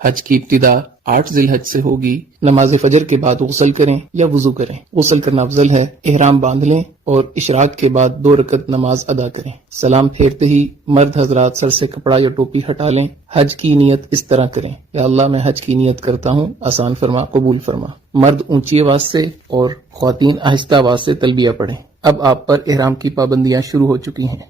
حج کی ابتدا 8 ذی الحج سے ہوگی۔ نماز فجر کے بعد غسل کریں یا وضو کریں، غسل کرنا افضل ہے۔ احرام باندھ لیں اور اشراق کے بعد 2 رکعت نماز ادا کریں۔ سلام پھیرتے ہی مرد حضرات سر سے کپڑا یا ٹوپی ہٹا لیں۔ حج کی نیت اس طرح کریں، یا اللہ میں حج کی نیت کرتا ہوں، آسان فرما، قبول فرما۔ مرد اونچی آواز سے اور خواتین آہستہ آواز سے تلبیہ پڑھیں۔ اب آپ پر احرام کی پابندیاں شروع ہو چکی ہیں۔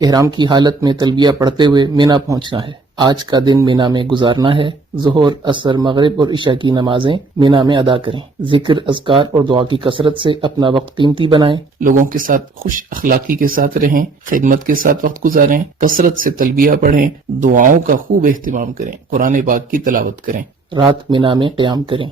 احرام کی حالت میں تلبیہ پڑھتے ہوئے مینا پہنچنا ہے۔ آج کا دن مینا میں گزارنا ہے۔ ظہر، عصر، مغرب اور عشاء کی نمازیں مینا میں ادا کریں۔ ذکر، اذکار اور دعا کی کثرت سے اپنا وقت قیمتی بنائیں۔ لوگوں کے ساتھ خوش اخلاقی کے ساتھ رہیں، خدمت کے ساتھ وقت گزاریں، کثرت سے تلبیہ پڑھیں، دعاؤں کا خوب اہتمام کریں، قرآن پاک کی تلاوت کریں، رات مینا میں قیام کریں۔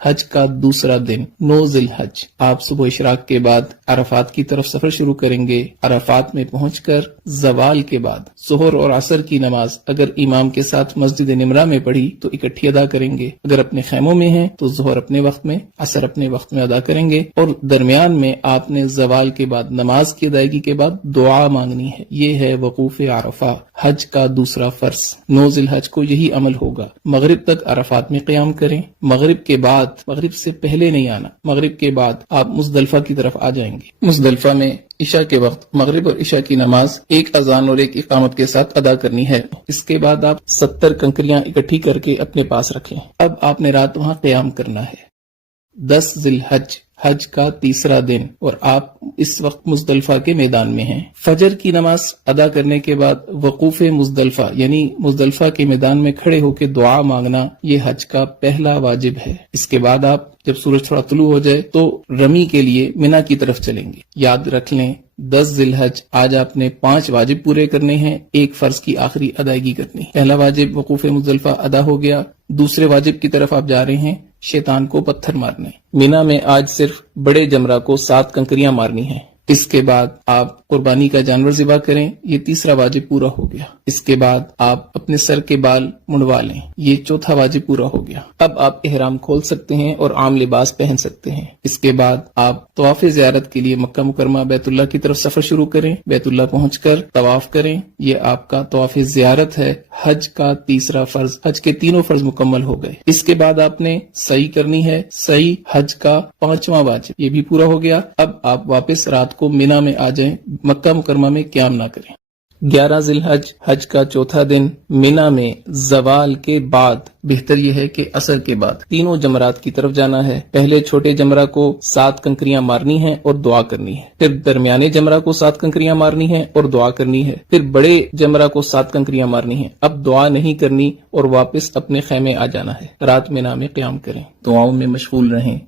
حج کا دوسرا دن 9 ذی الحج، آپ صبح اشراق کے بعد عرفات کی طرف سفر شروع کریں گے۔ عرفات میں پہنچ کر زوال کے بعد ظہر اور عصر کی نماز اگر امام کے ساتھ مسجد نمرہ میں پڑھی تو اکٹھی ادا کریں گے، اگر اپنے خیموں میں ہیں تو ظہر اپنے وقت میں، عصر اپنے وقت میں ادا کریں گے، اور درمیان میں آپ نے زوال کے بعد نماز کی ادائیگی کے بعد دعا مانگنی ہے۔ یہ ہے وقوف عرفہ، حج کا دوسرا فرض۔ 9 ذی الحج کو یہی عمل ہوگا۔ مغرب تک عرفات میں قیام کریں۔ مغرب کے بعد، مغرب سے پہلے نہیں آنا، مغرب کے بعد آپ مزدلفہ کی طرف آ جائیں گے۔ مزدلفہ میں عشاء کے وقت مغرب اور عشاء کی نماز 1 اذان اور 1 اقامت کے ساتھ ادا کرنی ہے۔ اس کے بعد آپ 70 کنکریاں اکٹھی کر کے اپنے پاس رکھیں۔ اب آپ نے رات وہاں قیام کرنا ہے۔ 10 ذی الحج، حج کا تیسرا دن، اور آپ اس وقت مزدلفہ کے میدان میں ہیں۔ فجر کی نماز ادا کرنے کے بعد وقوف مزدلفہ یعنی مزدلفہ کے میدان میں کھڑے ہو کے دعا مانگنا، یہ حج کا پہلا واجب ہے۔ اس کے بعد آپ جب سورج تھوڑا طلوع ہو جائے تو رمی کے لیے مینا کی طرف چلیں گے۔ یاد رکھ لیں 10 ذی الحج آج آپ نے 5 واجب پورے کرنے ہیں، 1 فرض کی آخری ادائیگی کرنی ہے۔ پہلا واجب وقوف مزدلفہ ادا ہو گیا۔ دوسرے واجب کی طرف آپ جا رہے ہیں، شیطان کو پتھر مارنے۔ مینا میں آج صرف بڑے جمرہ کو 7 کنکریاں مارنی ہیں۔ اس کے بعد آپ قربانی کا جانور ذبح کریں، یہ تیسرا واجب پورا ہو گیا۔ اس کے بعد آپ اپنے سر کے بال منڈوا لیں، یہ چوتھا واجب پورا ہو گیا۔ اب آپ احرام کھول سکتے ہیں اور عام لباس پہن سکتے ہیں۔ اس کے بعد آپ طواف زیارت کے لیے مکہ مکرمہ بیت اللہ کی طرف سفر شروع کریں۔ بیت اللہ پہنچ کر طواف کریں، یہ آپ کا طواف زیارت ہے۔ حج کا تیسرا فرض، حج کے تینوں فرض مکمل ہو گئے۔ اس کے بعد آپ نے سعی کرنی ہے، سعی حج کا 5واں واجب، یہ بھی پورا ہو گیا۔ اب آپ واپس رات کو مینا میں آ جائیں، مکہ مکرمہ میں قیام نہ کریں۔ 11 ذی الحج، حج کا چوتھا دن، مینا میں زوال کے بعد، بہتر یہ ہے کہ عصر کے بعد، تینوں جمرات کی طرف جانا ہے۔ پہلے چھوٹے جمرہ کو 7 کنکریاں مارنی ہیں اور دعا کرنی ہے، پھر درمیانے جمرہ کو 7 کنکریاں مارنی ہیں اور دعا کرنی ہے، پھر بڑے جمرہ کو 7 کنکریاں مارنی ہیں۔ اب دعا نہیں کرنی اور واپس اپنے خیمے آ جانا ہے۔ رات مینا میں قیام کریں، دعاؤں میں مشغول رہیں۔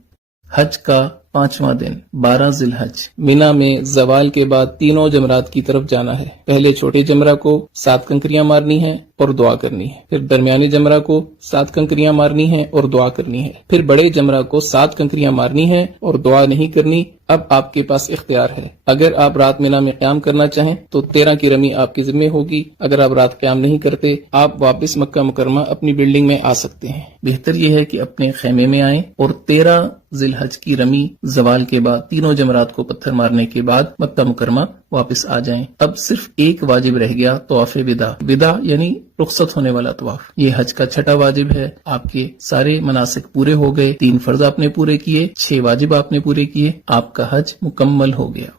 حج کا 5واں دن، 12 ذی الحج، مینا میں زوال کے بعد تینوں جمرات کی طرف جانا ہے۔ پہلے چھوٹے جمرہ کو 7 کنکریاں مارنی ہیں اور دعا کرنی ہے، پھر درمیانے جمرہ کو 7 کنکریاں مارنی ہیں اور دعا کرنی ہے، پھر بڑے جمرہ کو 7 کنکریاں مارنی ہیں اور دعا نہیں کرنی۔ اب آپ کے پاس اختیار ہے، اگر آپ رات مینا میں قیام کرنا چاہیں تو 13 کی رمی آپ کے ذمہ ہوگی۔ اگر آپ رات قیام نہیں کرتے، آپ واپس مکہ مکرمہ اپنی بلڈنگ میں آ سکتے ہیں۔ بہتر یہ ہے کہ اپنے خیمے میں آئیں اور 13 ذی الحج کی رمی زوال کے بعد تینوں جمرات کو پتھر مارنے کے بعد مکہ مکرمہ واپس آ جائیں۔ اب صرف ایک واجب رہ گیا، طواف وداع۔ وداع یعنی رخصت ہونے والا طواف، یہ حج کا 6واں واجب ہے۔ آپ کے سارے مناسک پورے ہو گئے، 3 فرض آپ نے پورے کیے، 6 واجب آپ نے پورے کیے، آپ کا حج مکمل ہو گیا۔